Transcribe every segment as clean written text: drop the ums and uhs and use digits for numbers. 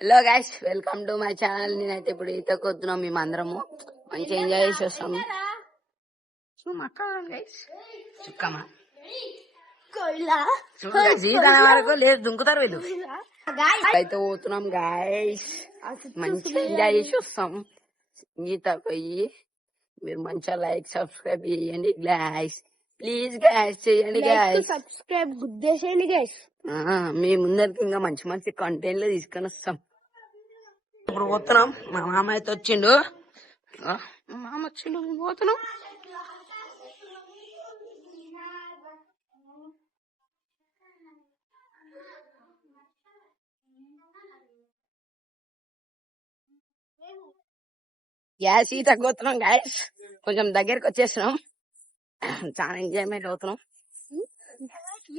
Hello guys, welcome to my channel. నేనైతే ఇప్పుడు ఈతకు వస్తున్నాం. మేము అందరము మంచిగా ఎంజాయ్ చేసి వస్తాము. చుక్కమ్మా ఈత అనే వరకు లేదు, దుంకుతారు వీళ్ళు. అయితే పోతున్నాం గైస్, మంచిగా ఎంజాయ్ చేసి వస్తాం. ఈత పోయి మీరు మంచిగా లైక్ సబ్స్క్రైబ్ చేయండి గైస్. ప్లీజ్ గైస్ చేయండి గైస్, సబ్స్క్రైబ్ గుద్దేసేయండి గైస్. మీ ముందరికి ఇంకా మంచి మంచి కంటెంట్లు తీసుకొని వస్తాం. ఇప్పుడు పోతున్నాం. మా మామ అయితే వచ్చిండు. పోతున్నాం. గ్యాస్ ఈ తగ్గుతున్నాం గ్యాస్, కొంచెం దగ్గరికి వచ్చేస్తున్నాం. చాలా ఎంజాయ్మెంట్ అవుతున్నాం.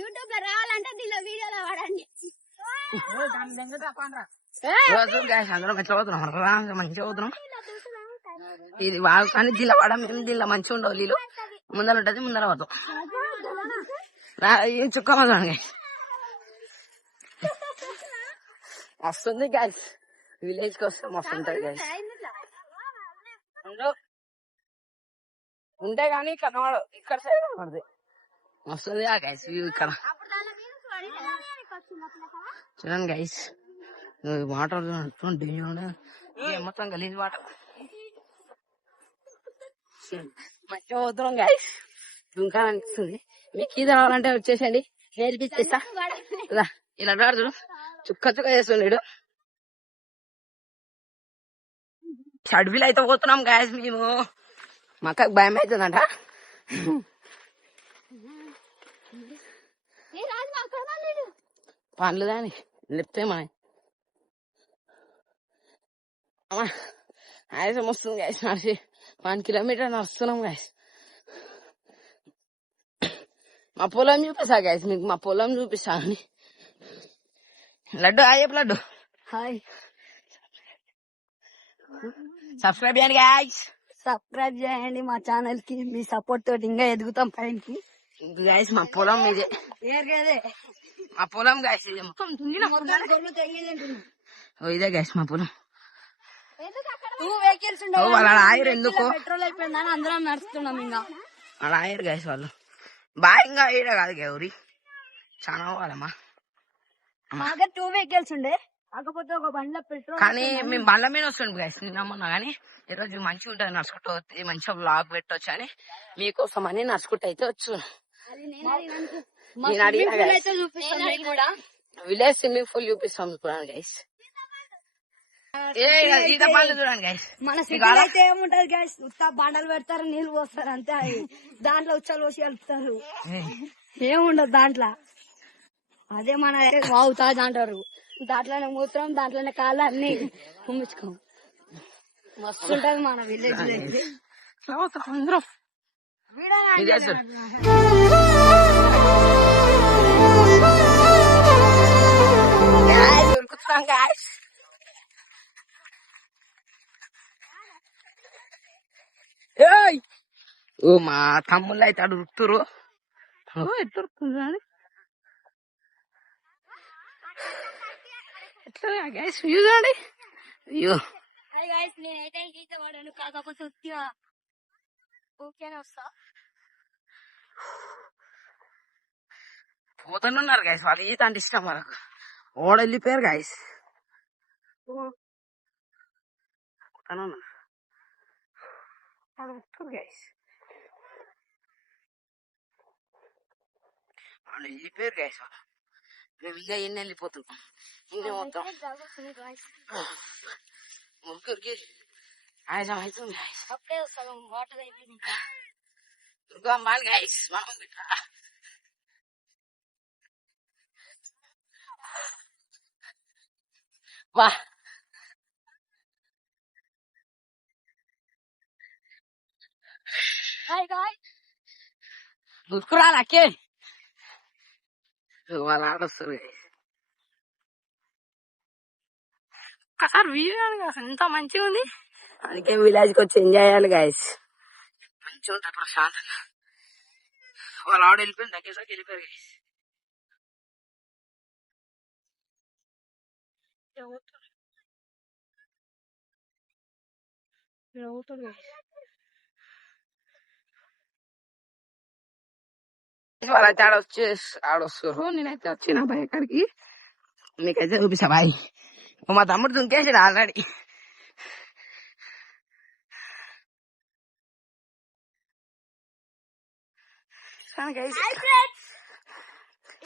యూట్యూబ్ లో రావాలంటే దీనిలో వీడియోలో వాడండి. అందరం ఎట్లా అవుతున్నాం, మంచిగా అవుతున్నాం. ఇది వాళ్ళు కానీ దీనిలో వాడ, మేము దీనిలో మంచిగా ఉండవు. నీళ్ళు ముందర ఉంటది, ముందర పోతాం. చుక్క చూడండి వస్తుంది గ్యాస్. విలేజ్ కి వస్తే మస్తు ఉంటది గ్యాస్. ఉంటే గానీ కనవాడు ఇక్కడ సైడ్ కనబడదు. వస్తుంది ఆ గైస్ వ్యూ ఇక్కడ. చూడండి గైస్, వాటర్ మొత్తం గలీజ్ వాటర్. మంచిగా పోతున్నాం గైస్, ఇంకా అనిపిస్తుంది. మీకు ఈత రావాలంటే వచ్చేసండి, నేర్పించేస్తా. ఇలా చూడు, చుక్క చుక్క చేస్తుండడు. అడవిలో అయితే పోతున్నాం గాయస్ మేము. మా అక్కకి భయం అవుతుందంట. పండ్లు దాని లేపితే మన ఆయాసం వస్తుంది గాయస్. నడిచి 1 కిలోమీటర్ నడుస్తున్నాం గాయస్. మా పొలం చూపిస్తా గాయస్ మీకు, మా పొలం చూపిస్తాను. Laddu hi, laddu hi. Subscribe చేయండి గాయస్, సబ్స్క్రైబ్ చేయండి మా ఛానల్ కి. మీ సపోర్ట్ తోటి ఇంకా ఎదుగుతాం పైకి గాయస్. మా పొలం ఇదే, మా పొలం గాయస్. ఇదే మొత్తం ఇదే గాయస్ మా పొలం. వాళ్ళ ఆయరు ఎందుకు పెట్రోల్ అయిపోయిందని అందరం నడుస్తున్నాం. ఇంకా వాళ్ళ ఆయరు గాయస్ వాళ్ళు బాగా ఇంకా ఈడ కాదు గౌరీ, చాలా వాళ్ళమ్మా. మా దగ్గర 2 వెహికల్స్ ఉండే, కాకపోతే ఒక బండ్లో పెట్రోల్. కానీ మేము బండ్ల మీద వస్తుండే గైస్ నిన్నమ్మన్నా. కానీ ఈరోజు మంచిగా ఉంటుంది, నడుచుకుంటూ వస్తే మంచిగా బ్లాగ్ పెట్టవచ్చు అని మీకోసం అని నడుచుకుంటూ అయితే వచ్చు. విలేజ్ స్విమ్మింగ్ పూల్ చూపిస్తాం చూడండి గైస్. ఈత పనులు చూడండి గైస్. మన సిటీలో అయితే ఏముంటది గైస్, ఉత్తా బండలు పెడతారు, నీళ్లు పోస్తారు అంతే. దాంట్లో ఉచ్చలు పోసి కలుపుతారు, ఏముండదు దాంట్లో. అదే మన వాగుతాది అంటారు. దాంట్లోనే మూత్రం, దాంట్లోనే కాళ్ళు అన్ని కుమ్మించుకోం. మస్తు ఉంటది మన విలేజ్ లో అయితే. అందరం దొరుకుతున్నాం గాయస్. ఓ మా తమ్ముళ్ళు అయితే అడు ఉరుకుతురు. ఎట్లా ఉరుకుతుంది ఎట్లా గైస్, వ్యూ చూడండి. అయ్యో నేనైతే ఈత పడాను, కాకపోతే ఉత్తిగా ఓకేనే వస్తా. పోతున్నారు గైస్, వాళ్ళు ఈత అంటే ఇష్టం వాళ్ళకు. ఓడ వెళ్ళిపోయారు గైస్. గైస్ వాళ్ళు వెళ్ళిపోయారు గైస్. మేము ఇంకా ఎన్ని వెళ్ళిపోతున్నాం. ఇంకే మొత్తం ముగ్గురికి ఆయాసం అవుతుంది గైస్. అప్పుడే వస్తాం, వాటర్ అయిపోయింది. గైస్ మనం వా గుర్తురా నాకే వాళ్ళు ఆడొస్తారు. ఒకసారి వ్యూ ఎంత మంచిగా ఉంది. అందుకే విలేజ్ కి వచ్చి ఎంజాయ్ చేయాలి గాయస్. మంచిగా ఉంటుంది ప్రశాంతంగా. వాళ్ళు ఆడ వెళ్ళిపోయింది, దగ్గరకి వెళ్ళిపోయారు గాయస్. వాళ్ళైతే ఆడొస్తారు, నేనైతే వచ్చిన బాయ్ ఇక్కడికి. మీకైతే చూపిస్తా బాయ్. మా తమ్ముడు దుంకేసాడు ఆల్రెడీ.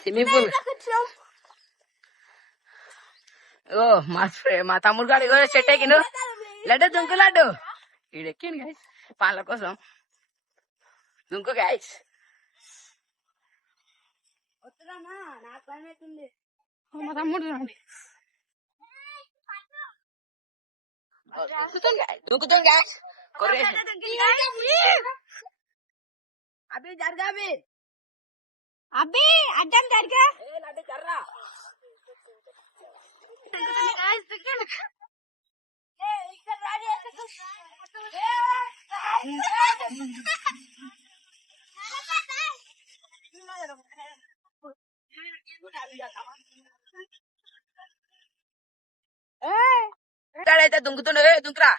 Swimming pool. ఓ మా తమ్ముడు గాడి చెట్టు ఎక్కిండు. లడ్డు దుంకు లడ్డు ఈడెక్కిండు గైస్ పాల కోసం. దుంకు గైస్. మా తమ్ముడు చూడండి దుంకుతుంది గైస్. కొర్రేసి అభి జరగా అభి అడ్డం జరగా లడ్డు జర్రా. అయితే దుంకుతుండే దుంకురా.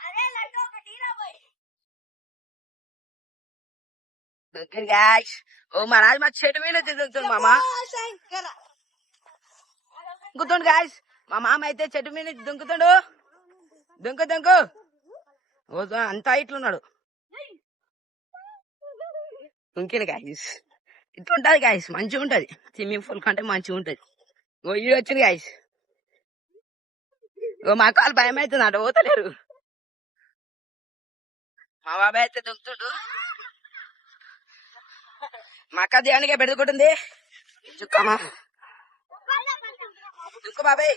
దుంకింది గాయ్స్. ఓ మా రాజు మా చెట్టు మీద దుంకుతుంది మామ. దుంకుతుండు గాయ్స్. మా మామ అయితే చెట్టు మీద దుంకుతుండు. దుంకు దుంకు. ఓ అంతా ఇట్లున్నాడు. దుంకింది గాయ్స్. ఇట్లుంటది గాయ్స్, మంచిగా ఉంటది. స్విమ్మింగ్ పూల్ కంటే మంచిగా ఉంటది. ఓ ఈడు వచ్చింది గాయ్స్. ఓ మా కాలు భయం అవుతుంది, అటు పోతలేరు. మా బాబాయ్ అయితే దుంకుతుండు. మా అక్క దేవనికే పెడుకుంటుంది. చుక్కమ్మా దుంకు బాబాయ్.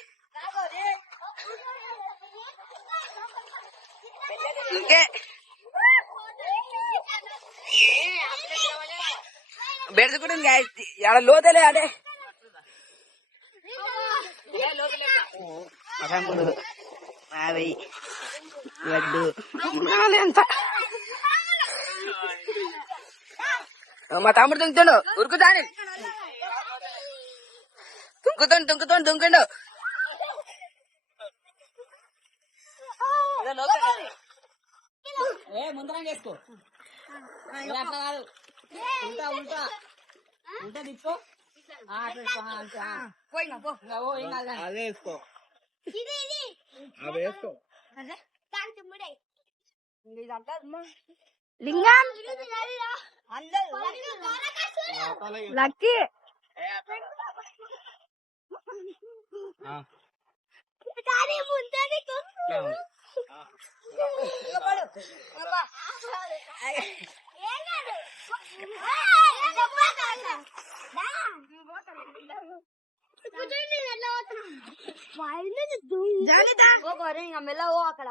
దుంకే బెడుచుకుంటుంది గాయస్. ఎడ లోతలే అడే బాబాయ్ లడ్డు ఎంత. మా తమ్ముడు దుంకుతుండు. ఉరుకుతాను దుంకుండు. ముందర చేసుకో. అట్లా కాదు, ఉల్టా ఉల్టా ఉల్టా తిప్పు. అదే వేసుకో. అదే వేసుకో. లింగం లక్కీ మెల్ల ఓ అక్కడ.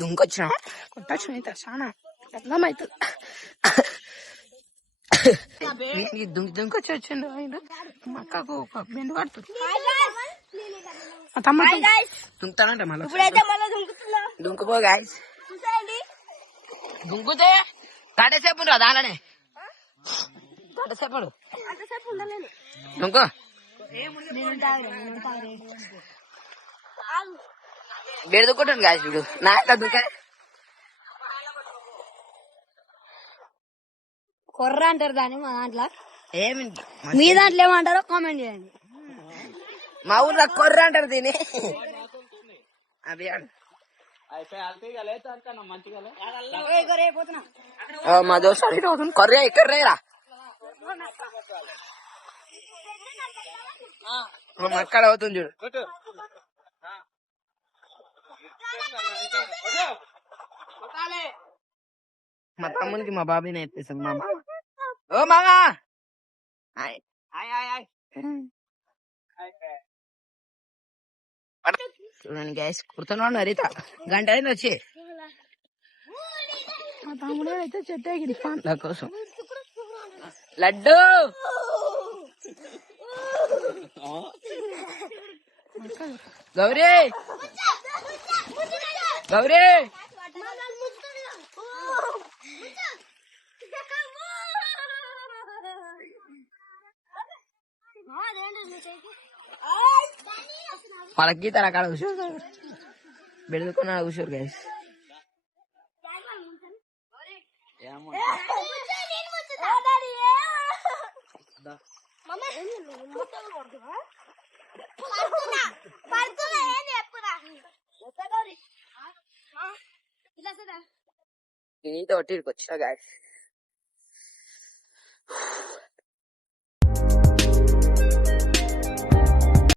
దుంకొచ్చిన కొట్టచ్చు అయితే చాలా అవుతుంది. దుంకొచ్చి వచ్చిండు ఆయన. మా అక్కకు ఒక బెండు పడుతుంది. మా తమ్ముడు దుంకుతానంట మళ్ళీ. దుంకుపో గాయస్. దుంకుతే గంటసేపు రా దానిలోనే. గంటసేపు దుంకు. బెడుదుకుంటాను గాయస్. వీడు నా ఎట్లా దుంక. కొర్ర అంటారు దాన్ని మా దాంట్లో. ఏమి మీ దాంట్లో ఏమంటారో కామెంట్ చేయండి. మా ఊర్లో కొర్ర అంటారు దీన్ని. అవి మా దోస్తు కొర్రే ఇక్కడరా. అక్కడ అవుతుంది చూడు. మా తమ్మునికి మా బాబాయ్ నేర్పిస్తాను. మామ ఓ మామా చూడండి గ్యాస్ కుడుతున్నాడు హరిత గంట అయింది వచ్చి మా తమ్ముడు అయితే చెట్టు ఎగిరి పండ్ల కోసం లడ్డు గౌరీ గౌరీ వాళ్ళకి తన కాడ కూర్చోరు బెడుకున్నాడు కూర్చోరు గ్యాస్ నీతో ఒట్టికి వచ్చిన గ్యాస్